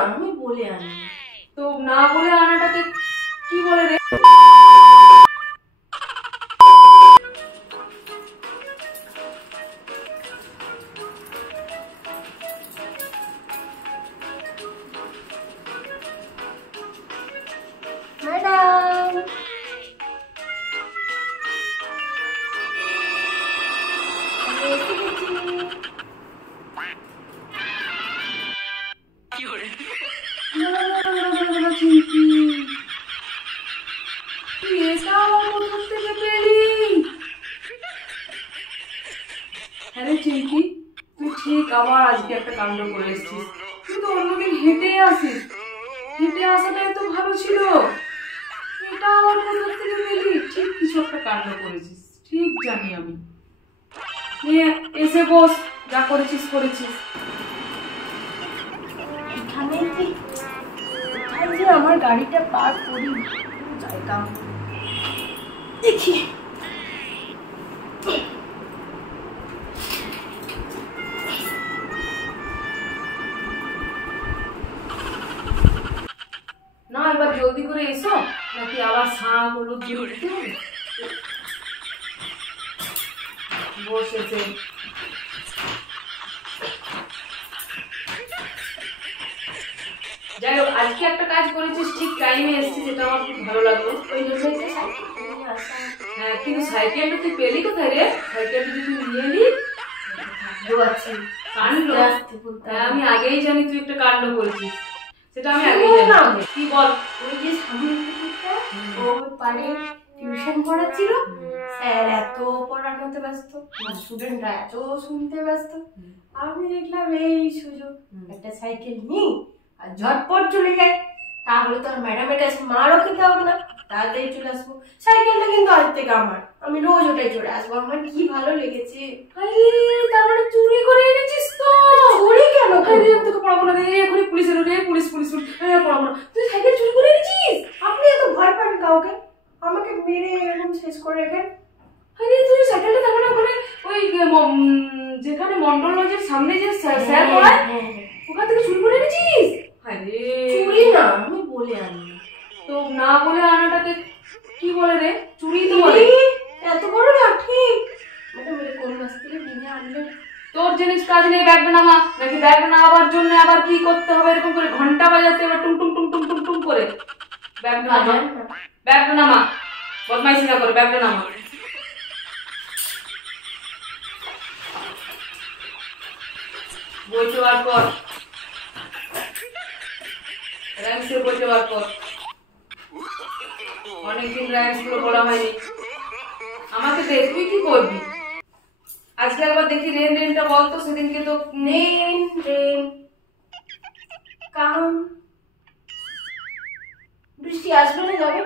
আমি বলে আনি। তো না বলে আনাটাকে কি বলে রে? ম্যাডাম আবার আজকে একটা কাণ্ড করে এসেছিস। তুই তো অন্যদিন হেঁটে আসিস, হেঁটে আসাটাই তো ভালো ছিল। এটা আবার কোথা থেকে পেলি? ঠিক কিছু একটা কাণ্ড করেছিস, ঠিক জানি আমি। নিয়ে এসে বস, যা করেছিস করেছিস। এখানে কি কোথায় যে আমার গাড়িটা পার্ক করি জায়গা দেখি। না এবার জলদি করে এসো, নাকি আবার শাক হলুদ দিয়ে বসেছে। যাই হোক, আজকে একটা কাজ করেছিস, ঠিক টাইমে এসেছিস, এটা আমার খুব ভালো লাগলো। ওই জন্যই তো সাইকেল নিয়ে আসা। হ্যাঁ, কিন্তু সাইকেলটা তুই পেলি কোথায় রে? সাইকেলটা যদি তুই নিয়ে এলি কাণ্ড। আমি আগেই জানি তুই একটা কাণ্ড করেছিস, সেটা আমি আগেই জানি। কি বল? ওই যে সামনে ওর পারে টিউশন পড়াচ্ছিল, স্যার এত পড়ানোতে ব্যস্ত, স্টুডেন্টরা এত শুনতে ব্যস্ত, আমি দেখলাম এই সুযোগ একটা সাইকেল নিই আর ঝটপট চলে যাই। তাহলে তো আর ম্যাডামের কাছে মারও খেতে হবে না, তাড়াতাড়ি চলে আসবো। সাইকেলটা কিন্তু আজ থেকে আমার, আমি রোজ ওটাই চলে আসবো। আমার কি ভালো লেগেছে। তার মানে চুরি করে এনেছিস তো? চুরি কেন? তোকে পড়াবো না রে, এখনই পুলিশ এলো রে, পুলিশ পুলিশ পুলিশ। পড়াবো না, তুই সাইকেল চুরি করে এনেছিস? আপনি এত ভয় পান কাউকে? আমাকে মেরে এরকম শেষ করে রেখেন। আরে তুই সাইকেলটা থাকবে না ওখানে, ওই যেখানে মন্ডল লজের সামনে যে স্যার পড়ায়, ওখান থেকে চুরি করে এনেছিস? চুরি না, আমি বলে আনি। তো না বলে আনাটাকে কি বলে রে? চুরি তো বলে। এত বড় লাঠি ম্যাডাম এটা কোন মাস থেকে নিয়ে আনলে? তোর জিনিস কাজ নেই, ব্যাগটা নামা। নাকি ব্যাগটা নামাবার জন্য আবার কি করতে হবে? এরকম করে ঘন্টা বাজাতে হবে টুম টুম টুম টুম টুম টুম করে। ব্যাগটা নামা, ব্যাগটা নামা, বদমাইশি না করে ব্যাগটা নামা। বইতে বার কর, র্যাঙ্কসের বইতে বার কর। অনেকদিন র্যাঙ্কস গুলো বলা হয়নি। আমাকে দেখ, তুই কি করবি আজকে? একবার দেখি রেন রেনটা বলতো, সেদিনকে তো রেন রেন কাম। বৃষ্টি আসবে না যাবে?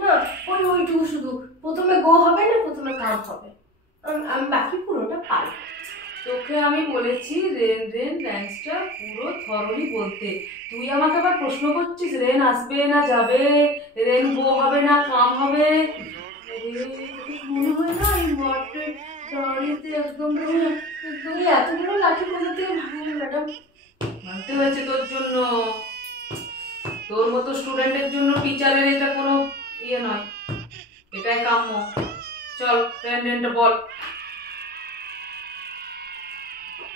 না ওই ওইটুকু শুধু, প্রথমে গো হবে না, প্রথমে কাম হবে। আমি বাকি পুরোটা পাই। তোকে আমি বলেছি রেন রেন র্যাঙ্কসটা পুরো থরলি বলতে। তুই আমাকে আবার প্রশ্ন করছিস রেন আসবে না যাবে, রেন গো হবে না কাম হবে। মনে হয় না এই মাঠে দাঁড়িয়েতে একদম একদম এত বড় লাঠি কোথা থেকে ভাঙলেন ম্যাডাম? মানতে হয়েছে তোর জন্য। তোর মতো স্টুডেন্টের জন্য টিচারের এটা কোনো ইয়ে নয়, এটাই কাম্য। চল রেন রেনটা বল।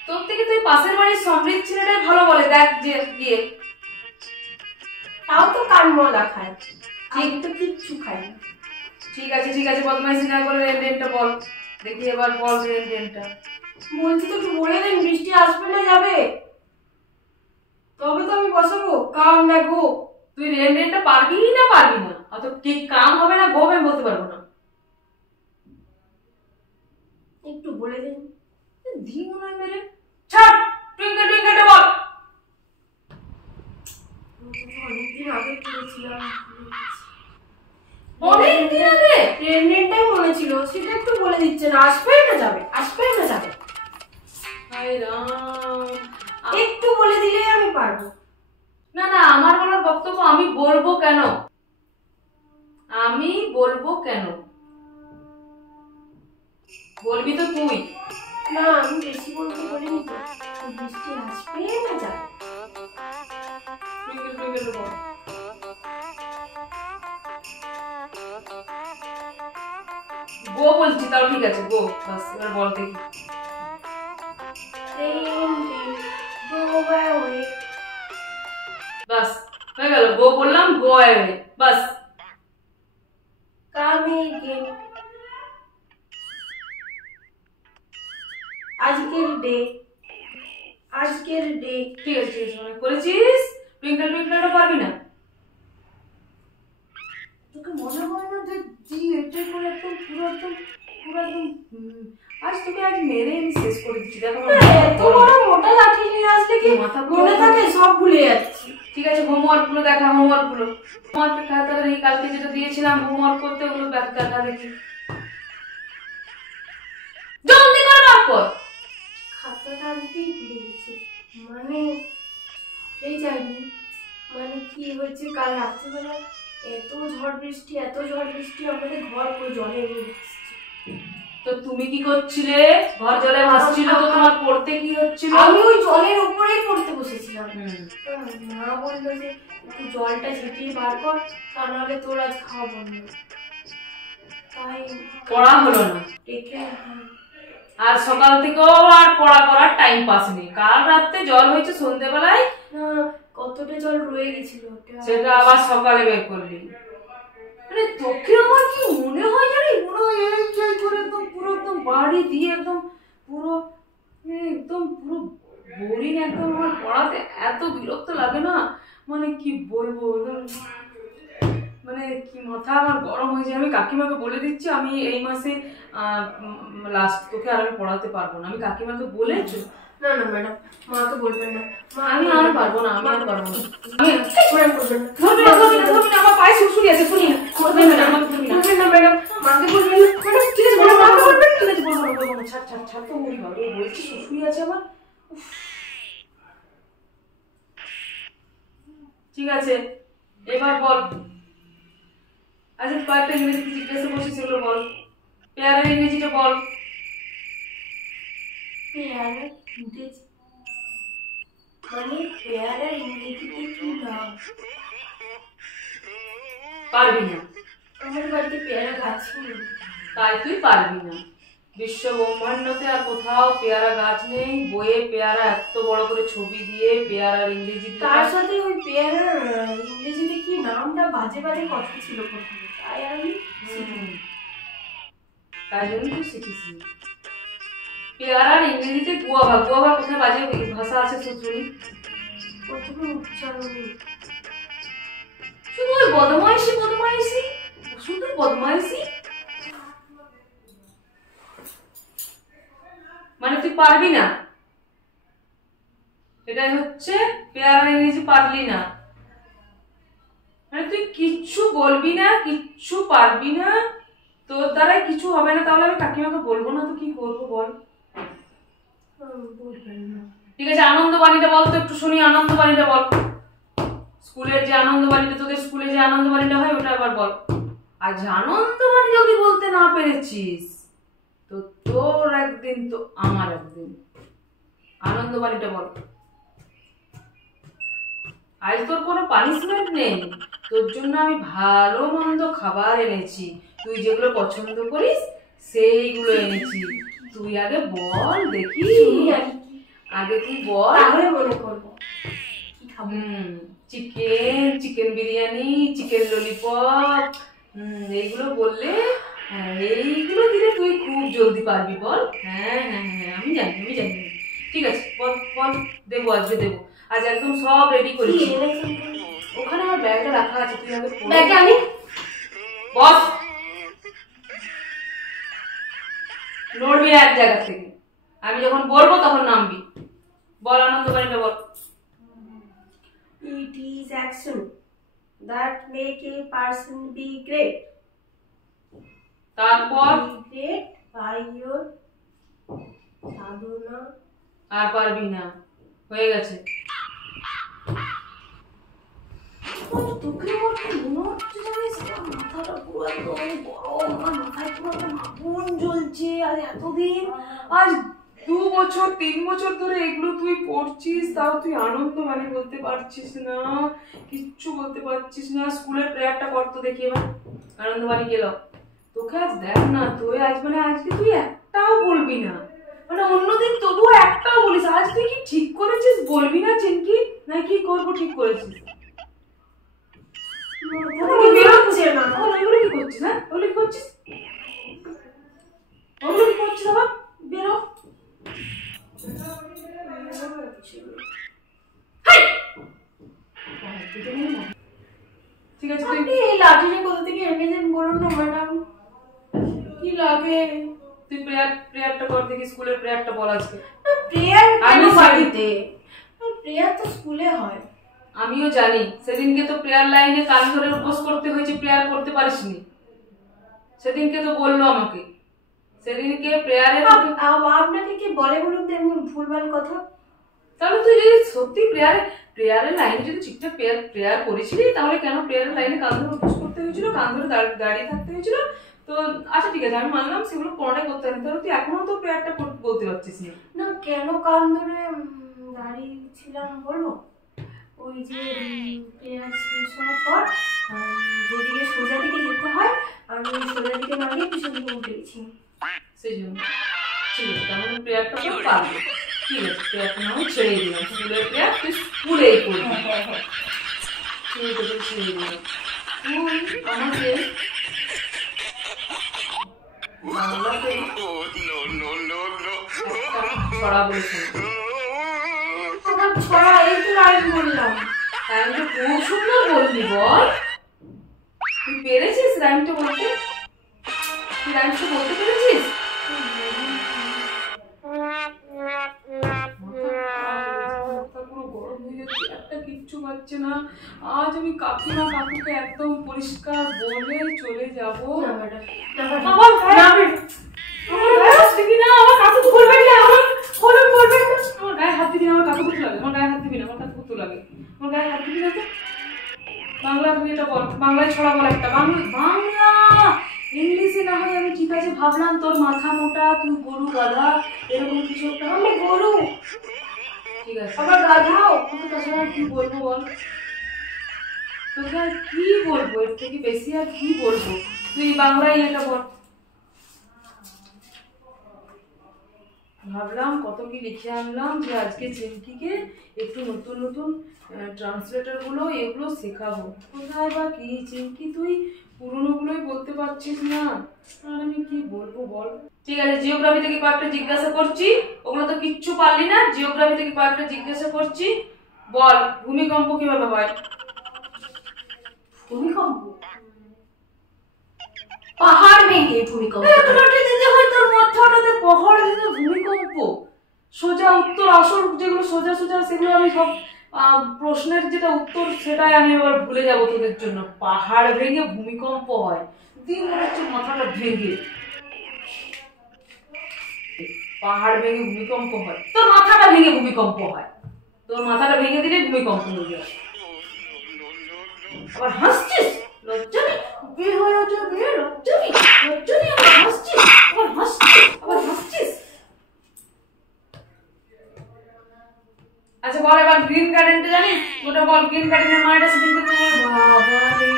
তোর থেকে তুই পাশের বাড়ির সমৃদ্ধ ছেলেটাই ভালো বলে, দেখ যে গিয়ে। তাও তো কাম্য দেখায়, আমি তো কিচ্ছু খাই না। ঠিক আছে ঠিক আছে, বদমাইশি না করে রেন রেনটা বল দেখি। এবার বল রেন রেনটা। বলছি তো একটু বলে দেন, বৃষ্টি আসবে না যাবে? তবে তো আমি বসাবো কাম না গো। তুই রেন রেনটা পারবি না পারবি না? অত ঠিক কাম হবে না গো আমি বলতে পারবো না। একটু বলে দিন। দি মনে হয় মেরে ছাড়। টুইঙ্কেল টুইঙ্কেলটা বল। অনেকদিন আগে করেছিলাম, অনেকদিন আগে ট্রেনটাই মনে ছিল, সেটা একটু বলে দিচ্ছেন। আসবে না যাবে, আসবে না যাবে? হায় রাম, একটু বলে দিলে আমি পারবো। না না, আমার বলার বক্তব্য আমি বলবো কেন? আমি বলবো কেন? বলবি তো তুই। না আমি বেশি বলতে বলিনি তো, বৃষ্টি আসবে না যাবে। টুইঙ্কেল টুইঙ্কেল বল। গো বলছি তাও ঠিক আছে, গো বাস এবার বল দেখি। বাস হয়ে গেল, গো বললাম, গো অ্যাওয়ে, বাস। Come again. আজকের ডে, আজকের ডে। ঠিক আছে ঠিক আছে, মনে করেছিস। টুইঙ্কেল টুইঙ্কেলটা পারবি না? তোকে মনে হয় না যে জি এটা করে একদম পুরো একদম আজ তোকে আজ মেরে আমি শেষ করে দিচ্ছি। দেখো এত বড় মোটা লাঠি নিয়ে আসলে কি মাথা মনে থাকে? সব ভুলে যাচ্ছি। ঠিক আছে, হোমওয়ার্ক গুলো দেখা, হোমওয়ার্ক গুলো, হোমওয়ার্কের খাতা এই কালকে যেটা দিয়েছিলাম হোমওয়ার্ক করতে, ওগুলো দেখা দেখি। জলদি করে বাপ কর। খাতাটা আনতেই ভুলে গেছি, মানে এই যাইনি, মানে কি হয়েছে কাল রাত্রিবেলা এত ঝড় বৃষ্টি, এত ঝড় বৃষ্টি, আমাদের ঘর পুরো জলে নিয়ে এসেছে। তো তুমি কি করছিলে? ঘর জলে ভাসছিল, তো তোমার পড়তে কি হচ্ছিল? আমি ওই জলের উপরেই পড়তে বসেছিলাম। মা বললো যে একটু জলটা ঝেঁটিয়ে বার কর, তা নাহলে তোর আজ খাওয়া বন্ধ। তাই পড়া হলো না দেখে। আর সকাল থেকেও আর পড়া করার টাইম পাস নেই। কাল রাতে জল হয়েছে সন্ধ্যেবেলায়, কতটা জল রয়ে গেছিল সেটা আবার সকালে বের করলি। মানে তোকে আমার কি মনে হয় জানি, পুরো এনজয় করে একদম পুরো একদম বাড়ি দিয়ে একদম পুরো বোরিং একদম। আমার পড়াতে এত বিরক্ত লাগে না, মানে কি বলবো, মানে কি মাথা আমার গরম হয়ে যায়। আমি কাকিমাকে বলে দিচ্ছি আমি এই মাসে লাস্ট, তোকে আর আমি পড়াতে পারবো না। আমি কাকিমাকে বলেছি। না না ম্যাডাম, মাকে বলবেন না, আমি আর পারবো না, আমি আর পারবো না। আমি আমার পায়ে সুসুরি আছে, শুনি না ম্যাডাম, বলবেন না ম্যাডাম, মাকে বলবেন না ম্যাডাম। ঠিক আছে ম্যাডাম, মাকে বলবেন, ঠিক আছে বলবো না। ছাড় ছাড় ছাড় তো, ওই বাবা বলছি সুসুরি আছে আমার। ঠিক আছে এবার বল, আচ্ছা কয়েকটা ইংরেজি জিজ্ঞাসা করছি সেগুলো বল। পেয়ারের ইংরেজিটা বল। পেয়ারের ইংরেজি মানে পেয়ারের ইংরেজিতে কি নাম? পারবি না, আমার বাড়িতে পেয়ারা গাছ নেই। তাই তুই পারবি না। বিশ্ব ব্রহ্মাণ্ডতে আর কোথাও পেয়ারা গাছ নেই। বইয়ে পেয়ারা এত বড় করে ছবি দিয়ে পেয়ারার ইংরেজি, তার সাথে ওই পেয়ারার ইংরেজিতে কি নামটা বাজে বাজে কথা ছিল প্রথমে, তাই আমি তাই জন্য তুই শিখিস। পেয়ারার ইংরেজিতে গুয়াভা। গুয়াভা কোথায় বাজে ভাষা আছে শুনি? প্রথমে উচ্চারণে শুধু ওই বদমাইশি বদমাইশি, শুধু বদমাইশি। মানে তুই পারবি না, এটাই হচ্ছে পেয়ারার ইংরেজি পারলি না। মানে তুই কিচ্ছু বলবি না, কিচ্ছু পারবি না, তোর দ্বারা কিছু হবে না। তাহলে আমি কাকিমাকে বলবো না তো কি করবো বল? বলবেন না। ঠিক আছে, আনন্দবাণীটা বল তো একটু শুনি। আনন্দবাণীটা বল, স্কুলের যে আনন্দবাণীটা, তোদের স্কুলে যে আনন্দবাণীটা হয় ওটা আবার বল। আজ আনন্দবাণী যদি বলতে না পেরেছিস তো তোর একদিন তো আমার একদিন। আনন্দবাণীটা বল। আজ তোর কোনো পানিশমেন্ট নেই, তোর জন্য আমি ভালো মন্দ খাবার এনেছি, তুই যেগুলো পছন্দ করিস সেইগুলো এনেছি। তুই আগে বল দেখি, আগে তুই বল, তাহলে মনে করবো কি খাবো। Chicken, chicken biryani, chicken lollipop, এইগুলো বললে, এইগুলো দিলে তুই খুব জলদি পারবি। বল। হ্যাঁ হ্যাঁ হ্যাঁ আমি জানি, আমি জানি। ঠিক আছে বল বল, দেবো আজকে দেবো। আজ একদম সব রেডি করেছি। ওখানে আমার ব্যাগটা রাখা আছে, তুই আগে ব্যাগটা আনি। বস, নড়বি এক জায়গা থেকে, আমি যখন বলবো তখন নামবি। বল আনন্দবাণীটা বল। It is action that make a person be great. তারপর Be great by your sadhana. আর পারবি না, হয়ে গেছে। তোকে মনে হচ্ছে জানিস মাথাটা পুরো একদম গরম, আর মাথায় পুরো একদম আগুন জ্বলছে। আর এতদিন আজ 2 বছর 3 বছর ধরে এগুলো তুই পড়ছিস, তাও তুই আনন্দ মানে বলতে পারছিস না, কিচ্ছু বলতে পারছিস না। স্কুলের প্রেয়ারটা করতো দেখি এবার, আনন্দবাণী গেল। তোকে আজ দেখ না, তুই আজ মানে আজকে তুই একটাও বলবি না, মানে অন্যদিন তবুও একটাও বলিস, আজ তুই কি ঠিক করেছিস বলবি না চিনকি, না কি করবো ঠিক করেছিস? বেরোচ্ছে না, ওগুলো কি করছিস? হ্যাঁ ওগুলো কি করছিস? ওগুলো কি করছিস আবার? বেরো। ঠিক আছে, তুই এই লাঠিটা কোথা থেকে এনেছেন বলুন না ম্যাডাম, কি লাগে? তুই প্রেয়ারটা কর দেখি, স্কুলের প্রেয়ারটা বল আজকে। প্রেয়ার আমি বাড়িতে, প্রেয়ার তো স্কুলে হয়। আমিও জানি, সেদিনকে তো প্রেয়ার লাইনে কান ধরে উপোস করতে হয়েছে, প্রেয়ার করতে পারিসনি। সেদিনকে তো বললো আমাকে, সেদিনকে প্রেয়ারে আপনাকে কি বলে বলুন তো এমন ভুলভাল কথা? তাহলে তুই যদি সত্যি প্রেয়ারের লাইনে যদি ঠিকঠাক প্রেয়ার করেছিলি, তাহলে কেন প্রেয়ারের লাইনে কান ধরে উপোস করতে হয়েছিল, কান ধরে দাঁড়িয়ে থাকতে হয়েছিল? তো আচ্ছা ঠিক আছে, আমি মানলাম সেগুলো কোনটাই করতে পারি, তাহলে তুই এখনো তো প্রেয়ারটা বলতে পারছিস না। না কেন কান ধরে দাঁড়িয়ে ছিলাম বলবো? ওই যে প্রেয়ার শেষ হওয়ার পর যেদিকে সোজা দিকে যেতে হয়, আমি সোজা দিকে না গিয়ে পিছন দিকে উঠে গেছি, সেই জন্য। ঠিক আছে, তাহলে প্রেয়ারটা তো পারবো। ঠিক আছে, প্রেয়ারটা না ছেড়ে দিলাম, স্কুলের প্রেয়ার তুই স্কুলেই করবি। ছেড়ে দিলাম। আমাকে বাংলাতে ছড়া বলেছিল। ছড়া এই তো লাইন বললাম, রাইমটা খুব সুন্দর বললি, বল তুই পেরেছিস রাইমটা বলতে? তুই রাইমটা বলতে পেরেছিস? পুরো গরম হয়ে যাচ্ছে, একটা কিচ্ছু পাচ্ছে না। আজ আমি কাকুকে একদম পরিষ্কার বলে চলে যাবো। আমার কাকু তো করবেন না, আমার গায়ে হাত দিবি না, আমার কাকু লাগে, আমার গায়ে হাত দিবি না, আমার কাকু লাগে, আমার গায়ে হাত দিবি না তো। বাংলা তুই এটা বল, বাংলায় ছড়া বল একটা, বাংলা ইংলিশে না হয় আমি ঠিক আছে ভাবলাম তোর মাথা মোটা, তুই গরু গাধা এরকম কিছু একটা। আমি গরু, ঠিক আছে, আবার গাধাও। তোকে তাছাড়া কি বলবো বল, তোকে আর কি বলবো, এর থেকে বেশি আর কি বলবো? তুই বাংলায় এটা বল। ভাবলাম কত কি লিখে আনলাম, যে আজকে চিমকিকে একটু নতুন নতুন ট্রান্সলেটর গুলো এগুলো শেখাবো। কোথায় বা কি চিমকি, তুই পুরোনো গুলোই বলতে পারছিস না, আর আমি কি বলবো বল? ঠিক আছে, জিওগ্রাফি থেকে কয়েকটা জিজ্ঞাসা করছি, ওগুলো তো কিচ্ছু পারলি না। জিওগ্রাফি থেকে কয়েকটা জিজ্ঞাসা করছি, বল ভূমিকম্প কিভাবে হয়? ভূমিকম্প পাহাড় ভেঙে ভূমিকম্প। ভূমিকম্প সোজা উত্তর, আসল যেগুলো সোজা সোজা সেগুলো আমি সব প্রশ্নের যেটা উত্তর সেটাই আমি এবার ভুলে যাবো তোদের জন্য। পাহাড় ভেঙে ভূমিকম্প হয়, তুই মনে হচ্ছে মাথাটা ভেঙে। পাহাড় ভেঙে ভূমিকম্প হয়, তোর মাথাটা ভেঙে ভূমিকম্প হয়, তোর মাথাটা ভেঙে দিলে ভূমিকম্প হয়ে যায়। আবার হাসছিস, লজ্জা নেই? বের হয়ে যাবে, লজ্জা নেই, লজ্জা নেই? আবার হাসছিস, আবার হাসছিস, আবার হাসছিস। আচ্ছা বল এবার গ্রিন গার্ডেনটা জানিস? ওটা বল, গ্রিন গার্ডেনের মানেটা সেদিনকে তোর বাবা রে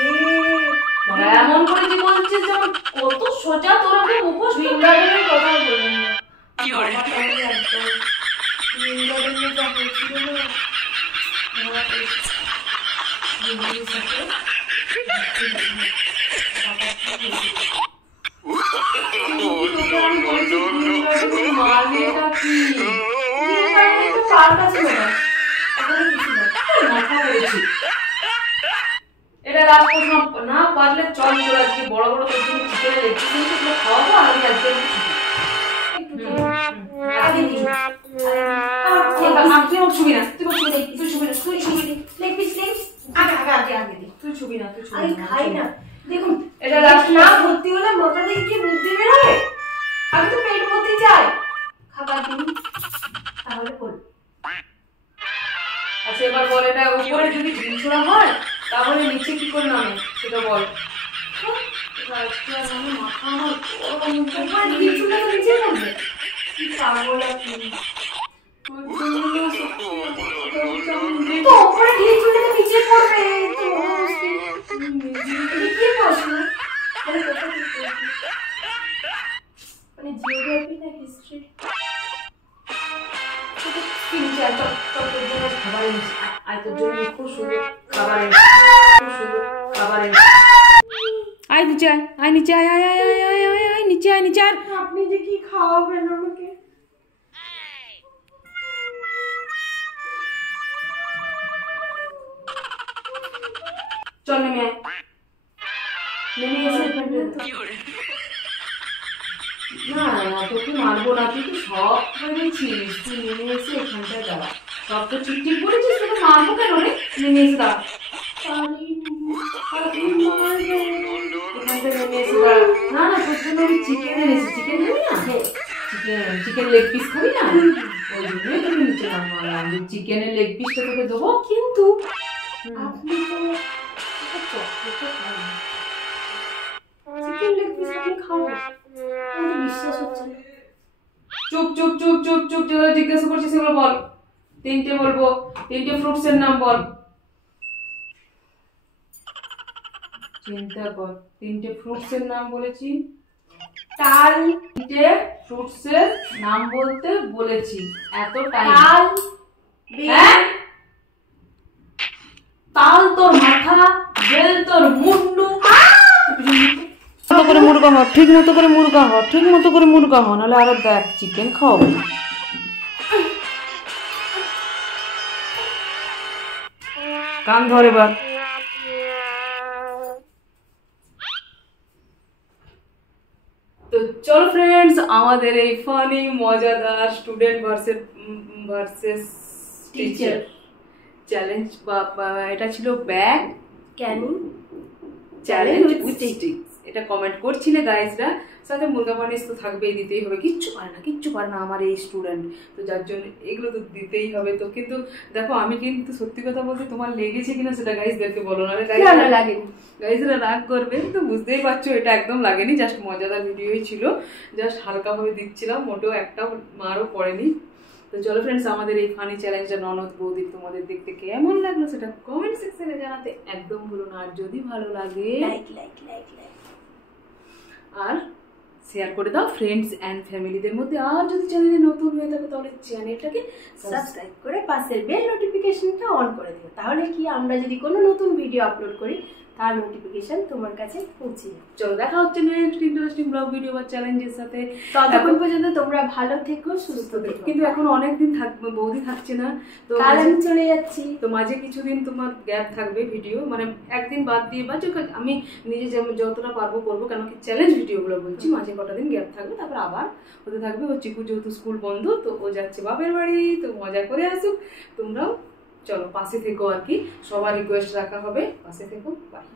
বাবা এমন করে কি বলছিস যেমন কত সোজা, তোর আগে মুখোশ। গ্রিন গার্ডেনের কথা বলবেন না, কি করে গ্রিন গার্ডেনে যা হয়েছিল না, এটা লাস্ট প্রশ্ন না পারলে চল তোর আজকে বড় বড় তোর জন্য চিকেন রেখেছি, সেগুলো খাওয়াবো। আর আমি আজকে ছবি না, তুই ছবি দেখ, তুই ছবি না, তুই ছবি দেখ, লেগ পিস লেগ আগে আগে আগে আগে দে, তুই ছবি না, তুই ছবি না, খাই না। দেখুন এটা লাস্ট না ভর্তি হলে মাথা থেকে কি বুদ্ধি বেরোবে? আমি তো পেট ভর্তি চাই, খাবার দিন তাহলে বল। আচ্ছা এবার বল, এটা উপরে যদি ঝিলছোড়া হয় তাহলে নিচে কি করে নামে সেটা বল। আজকে আর আমি মাথা আমার ঝিলছোড়া তো নিচে নামবে, কি পাগল আপনি। তো ওপরে ঢিল ছুড়লে তো নিচে পড়বে। তো কি প্রশ্ন? মানে জিওগ্রাফি না হিস্ট্রি? খাবার এনেছি, আয় তোর জন্য খুব সুন্দর খাবার এনেছি, খুব সুন্দর খাবার এনেছি। আয় নিচে আয়, আয় নিচে আয়, আয় আয় আয় আয় আয় আয় নিচে আয়, নিচে আয়। আপনি যে কি খাওয়াবেন আমাকে? চল নেমে আয়, নেমে এসে না না তোকে মারবো না, তুই তো সব করেছিস, তুই নেমে এসে এখানটায় দাঁড়া। সব তো ঠিক ঠিক করেছিস, তোকে মারবো কেন রে? নেমে এসে দাঁড়া, এখানটায় নেমে এসে দাঁড়া। না না তোর জন্য আমি চিকেন এনেছি, চিকেন খাবি না? চিকেন লেগ পিস খাবি না? ওই জন্যই তোকে নিচে নামালাম, যে চিকেনের লেগ পিসটা তোকে দেবো। কিন্তু আপনি তো চিকেন লেগ পিস আপনি খাবেন, আমার বিশ্বাস হচ্ছে না। চুপ চুপ চুপ চুপ চুপ, যেগুলো জিজ্ঞাসা করছিস সেগুলো বল। তিনটে বলবো, তিনটে ফ্রুটস এর নাম বল। চিন্তা কর, তিনটে ফ্রুটস এর নাম বলেছি। তাল। তিনটে ফ্রুটস এর নাম বলতে বলেছি, এত টাইম। তাল। হ্যাঁ, তাল তোর মাথা, বেল তোর মুন্ডু। মতো করে মুরগা হ, ঠিক মতো করে মুরগা হ, ঠিক মতো করে মুরগা হ, নাহলে আরো দেখ চিকেন খাওয়াবো। কান ধর এবার। তো চলো ফ্রেন্ডস, আমাদের এই ফানি মজাদার স্টুডেন্ট ভার্সেস টিচার চ্যালেঞ্জ, বা এটা ছিল bag Canning challenge with sticks. এটা কমেন্ট করছিলে গাইজরা, সাথে মুরগা পানিস তো থাকবেই, দিতেই হবে, কিচ্ছু পারে না, কিচ্ছু পারে না আমার এই স্টুডেন্ট, তো যার জন্য এগুলো তো দিতেই হবে। তো কিন্তু দেখো, আমি কিন্তু সত্যি কথা বলতে তোমার লেগেছে কিনা সেটা গাইজদেরকে বলো, না লাগেনি, গাইজরা রাগ করবে। তো বুঝতেই পারছো এটা একদম লাগেনি, জাস্ট মজাদার ভিডিওই ছিল, জাস্ট হালকাভাবে দিচ্ছিলাম, মোটেও একটা মারও পড়েনি। তো চলো ফ্রেন্ডস, আমাদের এই ফানি চ্যালেঞ্জটা ননদ বৌদি তোমাদের দেখতে কেমন লাগলো সেটা কমেন্ট সেকশনে জানাতে একদম ভুলো না। আর যদি ভালো লাগে লাইক লাইক লাইক লাইক আর শেয়ার করে দাও ফ্রেন্ডস অ্যান্ড ফ্যামিলিদের মধ্যে। আর যদি চ্যানেলে নতুন হয়ে থাকে তাহলে চ্যানেলটাকে সাবস্ক্রাইব করে পাশের বেল নোটিফিকেশনটা অন করে দিও, তাহলে কি আমরা যদি কোনো নতুন ভিডিও আপলোড করি তার নোটিফিকেশন তোমার কাছে পৌঁছে যাবে। চলো দেখা হচ্ছে নেক্সট ইন্টারেস্টিং ব্লগ ভিডিও বা চ্যালেঞ্জের সাথে। ততক্ষণ পর্যন্ত তোমরা ভালো থেকো, সুস্থ থেকো। কিন্তু এখন অনেকদিন থাকবে, বৌদি থাকছে না, তো কাল আমি চলে যাচ্ছি, তো মাঝে কিছুদিন তোমার গ্যাপ থাকবে ভিডিও, মানে একদিন বাদ দিয়ে, বা আমি নিজে যতটা পারবো করবো, কেন কি চ্যালেঞ্জ ভিডিওগুলো বলছি, মাঝে কটা দিন গ্যাপ থাকবে, তারপর আবার হতে থাকবে। ও চিকু যেহেতু স্কুল বন্ধ, তো ও যাচ্ছে বাপের বাড়ি, তো মজা করে আসুক। তোমরাও চলো পাশে থেকো, আর কি সবার রিকোয়েস্ট রাখা হবে, পাশে থেকো। বাই।